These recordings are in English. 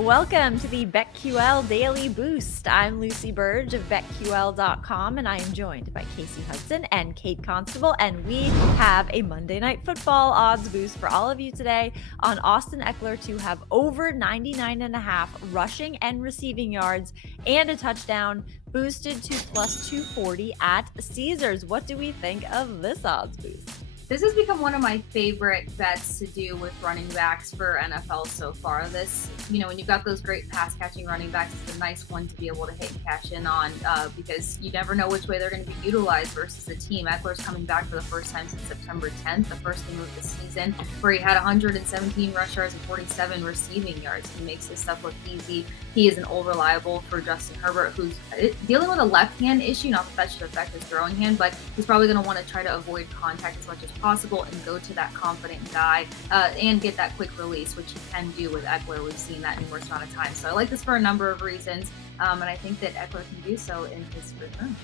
Welcome to the BetQL Daily Boost. I'm Lucy Burge of BetQL.com, and I am joined by Casey Hudson and Kate Constable, and we have a Monday Night Football odds boost for all of you today on Austin Eckler to have over 99.5 rushing and receiving yards and a touchdown, boosted to plus 240 at Caesars. What do we think of this odds boost? This has become one of my favorite bets to do with running backs for NFL so far. When you've got those great pass catching running backs, it's a nice one to be able to hit and cash in on because you never know which way they're going to be utilized versus the team. Eckler's coming back for the first time since September 10th, the first game of the season, where he had 117 rush yards and 47 receiving yards. He makes his stuff look easy. He is an old reliable for Justin Herbert, who's dealing with a left hand issue. Not that that should affect his throwing hand, but he's probably going to want to try to avoid contact as much as possible and go to that confident guy and get that quick release, which he can do with Eckler. We've seen that numerous amount of times. So I like this for a number of reasons, and I think that Eckler can do so in his return.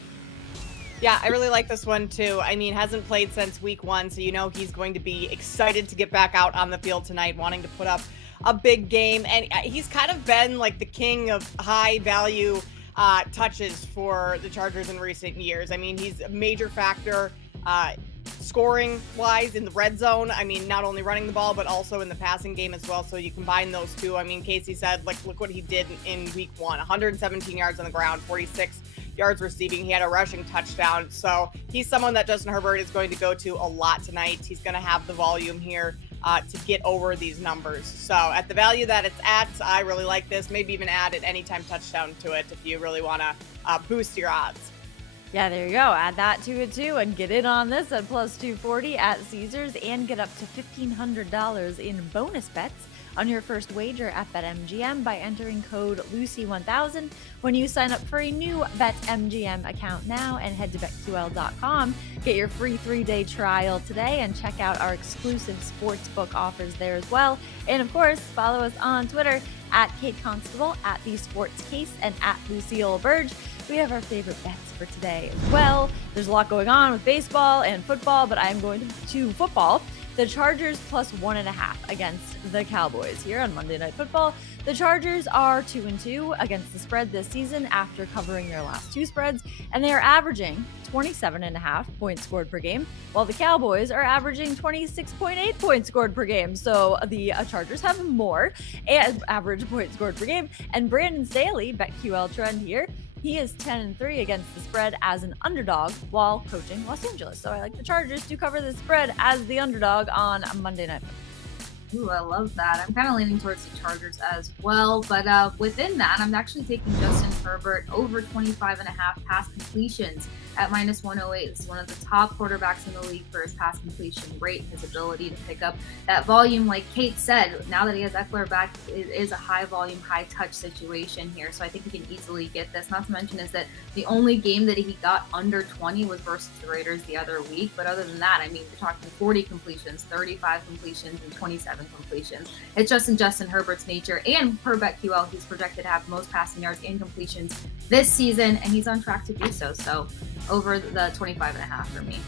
Yeah, I really like this one too. I mean, hasn't played since week 1, so he's going to be excited to get back out on the field tonight, wanting to put up a big game. And he's kind of been like the king of high value touches for the Chargers in recent years. I mean, he's a major factor scoring wise in the red zone. I mean, not only running the ball, but also in the passing game as well. So you combine those two. I mean, Casey said, look what he did in week 1, 117 yards on the ground, 46 yards receiving. He had a rushing touchdown. So he's someone that Justin Herbert is going to go to a lot tonight. He's going to have the volume here to get over these numbers. So at the value that it's at, I really like this. Maybe even add an anytime touchdown to it if you really want to boost your odds. Yeah, there you go. Add that to it too and get in on this at plus 240 at Caesars and get up to $1,500 in bonus bets on your first wager at BetMGM by entering code Lucy1000 when you sign up for a new BetMGM account now, and head to BetQL.com. Get your free 3-day trial today and check out our exclusive sportsbook offers there as well. And of course, follow us on Twitter at Kate Constable, at The Sports Case, and at Lucille Burge. We have our favorite bets for today as well. There's a lot going on with baseball and football, but I'm going to football. The Chargers plus 1.5 against the Cowboys here on Monday Night Football. The Chargers are 2-2 against the spread this season after covering their last 2 spreads, and they are averaging 27.5 points scored per game, while the Cowboys are averaging 26.8 points scored per game. So the Chargers have more average points scored per game. And Brandon Staley, BetQL trend here, he is 10-3 against the spread as an underdog while coaching Los Angeles. So I like the Chargers to cover the spread as the underdog on Monday Night. Ooh, I love that. I'm kind of leaning towards the Chargers as well, but within that, I'm actually taking Justin Herbert over 25.5 pass completions at minus 108. This is one of the top quarterbacks in the league for his pass completion rate, his ability to pick up that volume. Like Kate said, now that he has Eckler back, it is a high volume, high touch situation here. So I think he can easily get this. Not to mention is that the only game that he got under 20 was versus the Raiders the other week. But other than that, I mean, we're talking 40 completions, 35 completions, and 27 completions. It's just in Justin Herbert's nature, and per BetQL, he's projected to have most passing yards and completions this season, and he's on track to do so. So over the 25.5 for me.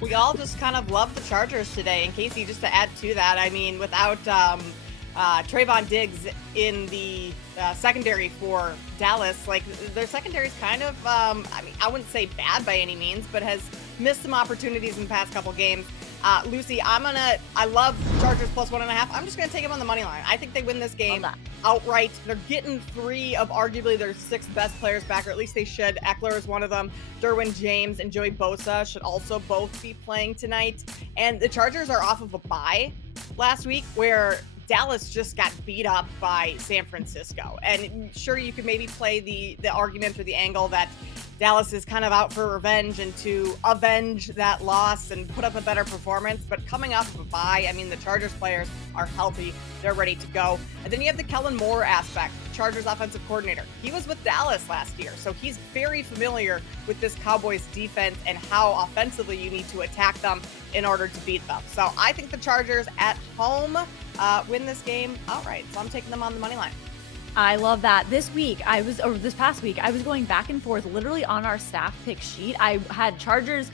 We all just kind of love the Chargers today. And Casey, just to add to that, I mean, without Trayvon Diggs in the secondary for Dallas, their secondary is kind of, I wouldn't say bad by any means, but has missed some opportunities in the past couple games. Lucy, I love Chargers plus 1.5. I'm just going to take them on the money line. I think they win this game outright. They're getting 3 of arguably their 6 best players back, or at least they should. Eckler is one of them. Derwin James and Joey Bosa should also both be playing tonight. And the Chargers are off of a bye last week where Dallas just got beat up by San Francisco. And sure, you could maybe play the argument or the angle that Dallas is kind of out for revenge and to avenge that loss and put up a better performance. But coming off of a bye, I mean, the Chargers players are healthy. They're ready to go. And then you have the Kellen Moore aspect, Chargers offensive coordinator. He was with Dallas last year, so he's very familiar with this Cowboys defense and how offensively you need to attack them in order to beat them. So I think the Chargers at home win this game outright. So I'm taking them on the money line. I love that. This past week, I was going back and forth literally on our staff pick sheet. I had Chargers